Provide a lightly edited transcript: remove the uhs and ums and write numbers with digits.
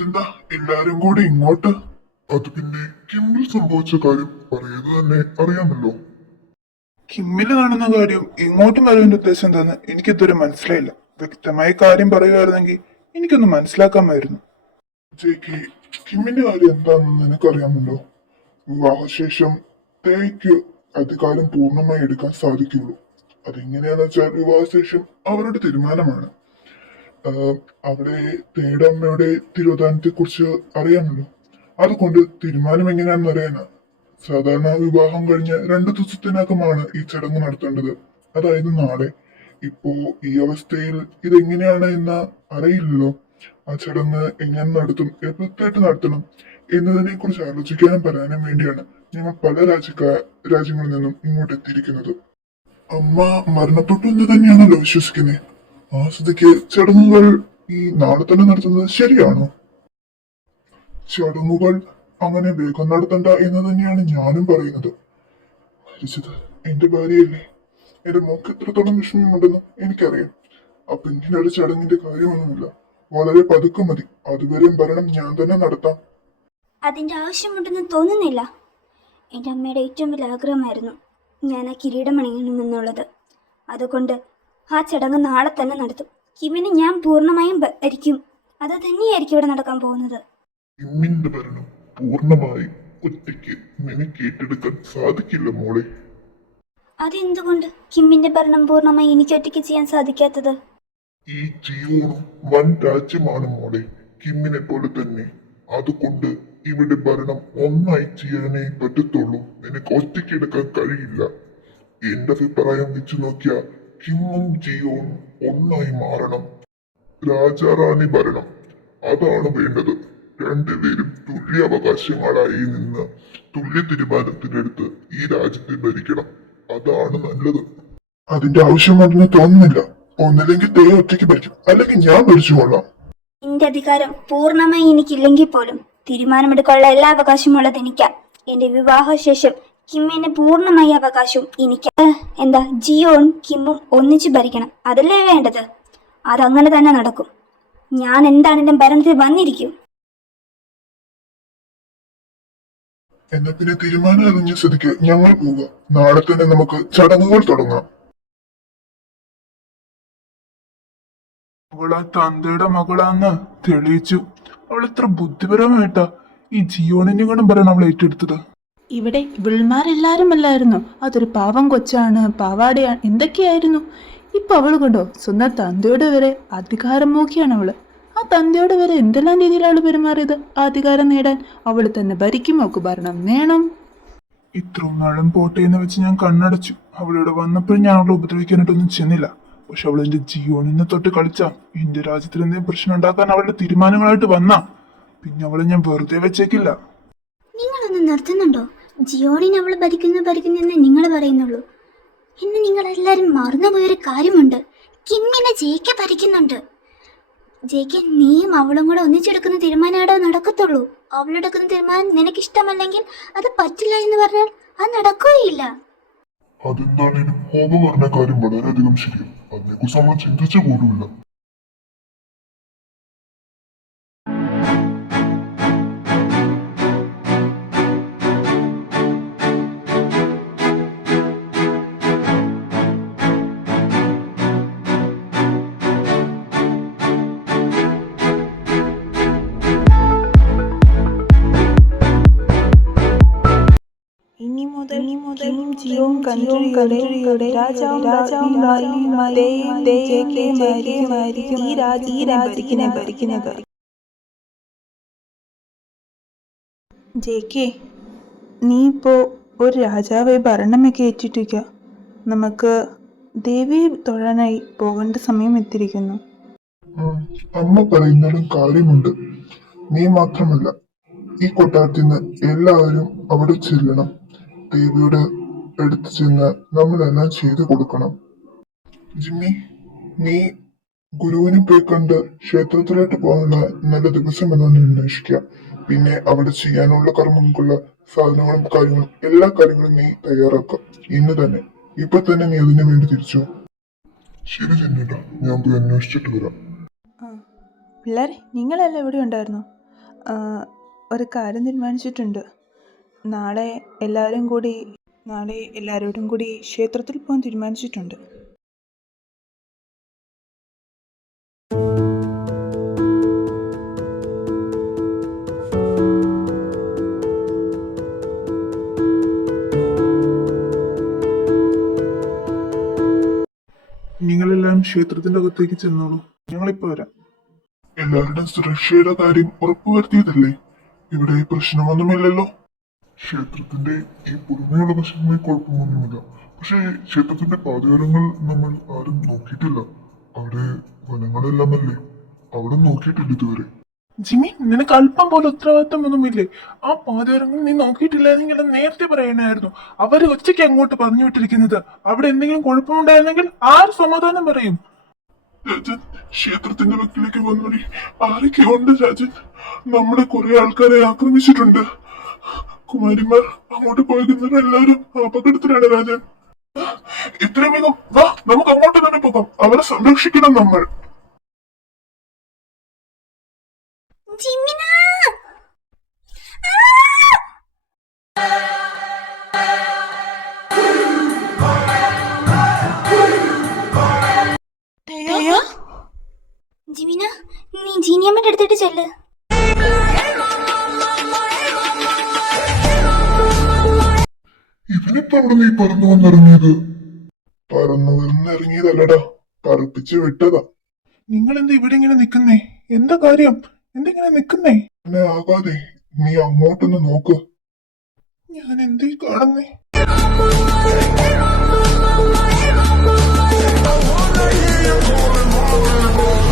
ഇതെന്താ എല്ലാരും കൂടി ഇങ്ങോട്ട്? അത് പിന്നെ കിമ്മിൽ സംഭവിച്ച കാര്യം പറയുന്നത് തന്നെ അറിയാമല്ലോ. കിമ്മില് കാണുന്ന കാര്യം ഇങ്ങോട്ടും വരവിന്റെ ഉദ്ദേശം എന്താന്ന് എനിക്കിതുവരെ മനസ്സിലായില്ല. വ്യക്തമായ കാര്യം പറയുമായിരുന്നെങ്കിൽ എനിക്കൊന്ന് മനസ്സിലാക്കാമായിരുന്നു. ജയ്ക്ക് കിമ്മിന്റെ കാര്യം എന്താണെന്ന് നിനക്കറിയാമല്ലോ. വിവാഹശേഷം തേയ്ക്ക് അധികാരം പൂർണ്ണമായി എടുക്കാൻ സാധിക്കുള്ളൂ. അതെങ്ങനെയാണെന്ന് വെച്ചാൽ വിവാഹശേഷം അവരുടെ തീരുമാനമാണ്. അവിടെ തേയുടെ അമ്മയുടെ തിരോധാനത്തെ കുറിച്ച് അറിയാമല്ലോ. അതുകൊണ്ട് തീരുമാനം എങ്ങനെയാണെന്ന് അറിയാനാ. സാധാരണ വിവാഹം കഴിഞ്ഞ 2 ദിവസത്തിനകമാണ് ഈ ചടങ്ങ് നടത്തേണ്ടത്, അതായത് നാളെ. ഇപ്പോ ഈ അവസ്ഥയിൽ ഇതെങ്ങനെയാണ് എന്ന് അറിയില്ലല്ലോ. ആ ചടങ്ങ് എങ്ങനെ നടത്തും, എപ്പോഴത്തേട്ട് നടത്തണം എന്നതിനെ കുറിച്ച് ആലോചിക്കാനും പറയാനും വേണ്ടിയാണ് ഞങ്ങൾ പല രാജ്യങ്ങളിൽ നിന്നും ഇങ്ങോട്ട് എത്തിയിരിക്കുന്നത്. അമ്മ മരണപ്പെട്ടു എന്ന് തന്നെയാണല്ലോ വിശ്വസിക്കുന്നത്. ആ സ്ഥിതിക്ക് ചടങ്ങുകൾ ഈ നാളെ തന്നെ നടത്തുന്നത് ശരിയാണോ? ചടങ്ങുകൾ അങ്ങനെ വേഗം നടത്തണ്ട എന്ന് തന്നെയാണ് ഞാനും പറയുന്നത്. മരിച്ചത് എന്റെ ഭാര്യയല്ലേ. എന്റെ മോക്ക് എത്രത്തോളം വിഷമമുണ്ടെന്ന് എനിക്കറിയാം. അപ്പൊ ഇങ്ങനെ ഒരു ചടങ്ങിന്റെ കാര്യമൊന്നുമില്ല. വളരെ പതുക്കെ മതി. അതുവരെ ഭരണം ഞാൻ തന്നെ നടത്താം. അതിന്റെ ആവശ്യമുണ്ടെന്ന് തോന്നുന്നില്ല. എൻ്റെ അമ്മയുടെ ഏറ്റവും വലിയ ആഗ്രഹമായിരുന്നു ഞാൻ ആ കിരീടം അണിയണമെന്നുള്ളത്. അതുകൊണ്ട് ആ ചടങ്ങ് നാളെ തന്നെ നടത്തും. കിമ്മിനെ ഞാൻ പൂർണ്ണമായും ഭരിക്കും. അത് തന്നെയായിരിക്കും ഇവിടെ നടക്കാൻ പോകുന്നത്. കിമ്മിന്റെ ഭരണം പൂർണ്ണമായി ഒറ്റയ്ക്ക് നിനക്ക് ഏറ്റെടുക്കാൻ സാധിക്കില്ല മോളെ. അതെന്തുകൊണ്ട് കിമ്മിന്റെ ഭരണം പൂർണ്ണമായി എനിക്ക് ഒറ്റയ്ക്ക് ചെയ്യാൻ സാധിക്കാത്തത്? ഈ ജിയോണും വൻ രാജ്യമാണ് മോളെ, കിമ്മിനെ പോലെ തന്നെ. അതുകൊണ്ട് ഇവിടെ ഭരണം ഒന്നായി ചെയ്യാനേ പറ്റത്തുള്ളൂ. നിനക്ക് ഒറ്റയ്ക്ക് എടുക്കാൻ കഴിയില്ല. എന്റെ അഭിപ്രായം വെച്ച് നോക്കിയാൽ കിമ്മും ജിയോണും ഒന്നായി മാറണം. രാജാറാണി ഭരണം അതാണ് വേണ്ടത്. രണ്ടുപേരും തുല്യ അവകാശങ്ങളായി നിന്ന് തുല്യ തീരുമാനത്തിനെടുത്ത് ഈ രാജ്യത്തെ ഭരിക്കണം. അതാണ് നല്ലത്. അതിന്റെ ആവശ്യമുണ്ടെന്ന് തോന്നുന്നില്ല. ഒന്നില്ലെങ്കിൽ തേ ഒറ്റയ്ക്ക് ഭരിക്കും, അല്ലെങ്കിൽ ഞാൻ ഭരിച്ചുകൊള്ളാം. എന്റെ അധികാരം പൂർണ്ണമായി എനിക്കില്ലെങ്കിൽ പോലും തീരുമാനമെടുക്കാനുള്ള എല്ലാ അവകാശവും ഉള്ളത് എനിക്കാ. എന്റെ വിവാഹശേഷം കിമ്മിന് പൂർണ്ണമായ അവകാശവും എനിക്ക്. എന്താ ജിയോൺ കിമ്മും ഒന്നിച്ച് ഭരിക്കണം, അതല്ലേ വേണ്ടത്? അതങ്ങനെ തന്നെ നടക്കും. ഞാൻ എന്താണെങ്കിലും ഭരണത്തിൽ വന്നിരിക്കും. എന്നാ പിന്നെ തീരുമാനം അറിഞ്ഞ സ്ഥിതിക്ക് ഞങ്ങൾ പോവുക. നാളെ തന്നെ നമുക്ക് ചടങ്ങുകൾ തുടങ്ങാം. അവൾ ആ തന്തയുടെ മകളാന്ന് തെളിയിച്ചു. അവൾ എത്ര ബുദ്ധിപരമായിട്ടാ ഈ ജിയോണിനെ കൊണ്ടും പറയണം അവൾ ഏറ്റെടുത്തത്. ഇവിടെ ഇവൾമാരെല്ലാരും അല്ലായിരുന്നു. അതൊരു പാവം കൊച്ചാണ്, പാവാടയാണ്, എന്തൊക്കെയായിരുന്നു. ഇപ്പൊ അവൾ കണ്ടോ, സ്വന്തം തന്തയോട് വരെ അധികാരം നോക്കിയാണ് അവള്. ആ തന്തയോട് വരെ എന്തെല്ലാം രീതിയിലാണ് അവള് പെരുമാറിയത്. ആ അധികാരം നേടാൻ അവൾ തന്നെ ഭരിക്കും, അവൾക്ക് ഭരണം വേണം. ഇത്രയും നാളും പോട്ടെ എന്ന് വെച്ച് ഞാൻ കണ്ണടച്ചു. അവളിവിടെ വന്നപ്പോഴും ഞാൻ അവളെ ഉപദ്രവിക്കാനായിട്ടൊന്നും ചെന്നില്ല. പക്ഷെ അവൾ എന്റെ ജിയോണിനെ തൊട്ട് കളിച്ചാ എന്റെ രാജ്യത്തിൽ എന്തെങ്കിലും പ്രശ്നം ഉണ്ടാക്കാൻ അവളുടെ തീരുമാനങ്ങളായിട്ട് വന്നാ പിന്നെ അവളെ ഞാൻ വെറുതെ വെച്ചേക്കില്ല. നിങ്ങളൊന്ന് നിർത്തുന്നുണ്ടോ? ജിയോണിനെ അവൾ ഭരിക്കുന്നു നിങ്ങൾ പറയുന്നുള്ളൂ. ഇന്ന് നിങ്ങൾ എല്ലാരും മറന്നുപോയൊരു കാര്യമുണ്ട്. കിമ്മിനെ ജയിക്ക് ഭരിക്കുന്നുണ്ട്. ജയിക്ക് നീയും അവളും കൂടെ ഒന്നിച്ചെടുക്കുന്ന തീരുമാനമായിട്ട് നടക്കത്തുള്ളൂ. അവളെടുക്കുന്ന തീരുമാനം നിനക്കിഷ്ടമല്ലെങ്കിൽ അത് പറ്റില്ല എന്ന് പറഞ്ഞാൽ അത് നടക്കുകയില്ല. അതെന്താണേലും ഹോമ പറഞ്ഞ കാര്യം വളരെയധികം ശരിയാണ്. അതിനെക്കുറിച്ച് നമ്മൾ ചിന്തിച്ചു പോലുമില്ല. ഇനി മുതൽ ജിയോൺ കൺട്രിയുടെ രാജാവുമായി ഈ രാജ്യത്തിനെ ഭരിക്കുന്നത്. ജെകെ, നീ ഇപ്പോ ഒരു രാജാവായി ഭരണമൊക്കെ ഏറ്റിട്ടിരിക്കുക. നമുക്ക് ദേവിയെ തൊഴാനായി പോകേണ്ട സമയം എത്തിയിരിക്കുന്നു. അമ്മ പറയുന്നതിലും കാര്യമുണ്ട്. നീ മാത്രമല്ല, ഈ കൊട്ടാരത്തിൽ നിന്ന് എല്ലാവരും അവിടെ ചെല്ലണം. ദേവിയുടെ അടുത്ത് ചെന്ന് നമ്മളെല്ലാം ചെയ്തു കൊടുക്കണം. ജിമ്മി, നീ ഗുരുവിനെ പോയി കണ്ട് ക്ഷേത്രത്തിലോട്ട് പോകാനുള്ള നല്ല ദിവസം എന്നൊന്ന് അന്വേഷിക്കുക. പിന്നെ അവിടെ ചെയ്യാനുള്ള കർമ്മങ്ങൾക്കുള്ള സാധനങ്ങളും കാര്യങ്ങളും എല്ലാ കാര്യങ്ങളും നീ തയ്യാറാക്കുക. ഇന്ന് തന്നെ, ഇപ്പൊ തന്നെ നീ അതിനു വേണ്ടി തിരിച്ചു. ശരി ചെന്നിട്ടാ, ഞാൻ പോയി അന്വേഷിച്ചിട്ട് വരാം. പിള്ളേരെ, നിങ്ങളെല്ലാം ഇവിടെ ഉണ്ടായിരുന്നു. ആ, ഒരു കാര്യം തീരുമാനിച്ചിട്ടുണ്ട്. നാളെ എല്ലാവരോടും കൂടി ക്ഷേത്രത്തിൽ പോകാൻ തീരുമാനിച്ചിട്ടുണ്ട്. നിങ്ങളെല്ലാം ക്ഷേത്രത്തിന്റെ അകത്തേക്ക് ചെന്നോളൂ, ഞങ്ങളിപ്പോ വരാം. എല്ലാവരുടെയും സുരക്ഷയുടെ കാര്യം ഉറപ്പുവരുത്തിയതല്ലേ? ഇവിടെ പ്രശ്നമൊന്നുമില്ലല്ലോ. ക്ഷേത്രത്തിന്റെ ഈ പുറമേയുള്ള വശങ്ങളിൽ കുഴപ്പമൊന്നുമില്ല. പക്ഷേ ക്ഷേത്രത്തിന്റെ പാതയോരങ്ങൾ നമ്മൾ ആരും നോക്കിയിട്ടില്ല. അവിടെ വനങ്ങളെല്ലാം അല്ലേ, അവിടെ നോക്കിയിട്ടില്ല ഇതുവരെ. ജിമ്മി, നിനക്ക് അല്പം പോലെ ഉത്തരവാദിത്തം ഒന്നുമില്ലേ? ആ പാതയോരങ്ങൾ നീ നോക്കിയിട്ടില്ലായിരുന്നെങ്കിൽ അത് നേരത്തെ പറയണായിരുന്നു. അവര് ഒറ്റയ്ക്ക് അങ്ങോട്ട് പറഞ്ഞു വിട്ടിരിക്കുന്നത്. അവിടെ എന്തെങ്കിലും കുഴപ്പമുണ്ടായിരുന്നെങ്കിൽ ആര് സമാധാനം പറയും? രാജൻ, ക്ഷേത്രത്തിന്റെ വക്കിലേക്ക് വന്നൊടി. ആരൊക്കെ ഉണ്ട് രാജൻ? നമ്മുടെ കുറെ ആൾക്കാരെ ആക്രമിച്ചിട്ടുണ്ട്. കുമാരിമാർ അങ്ങോട്ട് പോയിരുന്നവരെല്ലാവരും അപകടത്തിലാണ് രാജൻ. ഇത്രയും വേഗം വാ, നമുക്ക് അങ്ങോട്ട് തന്നെ പോകാം. അവരെ സംരക്ഷിക്കണം നമ്മൾ. ജിമിന! ജിമിന, നീ ജീനിയമ്മയുടെ അടുത്തിട്ട് ചെല്ല്. ഇതിനിപ്പോ അവിടെ നീ പറന്നു വന്നിറങ്ങിയത്? പറന്നു വന്നിറങ്ങിയതല്ലടാ, പറപ്പിച്ച് വിട്ടതാ. നിങ്ങൾ എന്താ ഇവിടെ ഇങ്ങനെ നിക്കുന്നേ? എന്താ കാര്യം? എന്തിങ്ങനെ നിക്കുന്നേ? എന്നെ ആകാതെ നീ അങ്ങോട്ടൊന്ന് നോക്ക്. ഞാൻ എന്തീ കാണുന്നേ? I wanna hear you calling,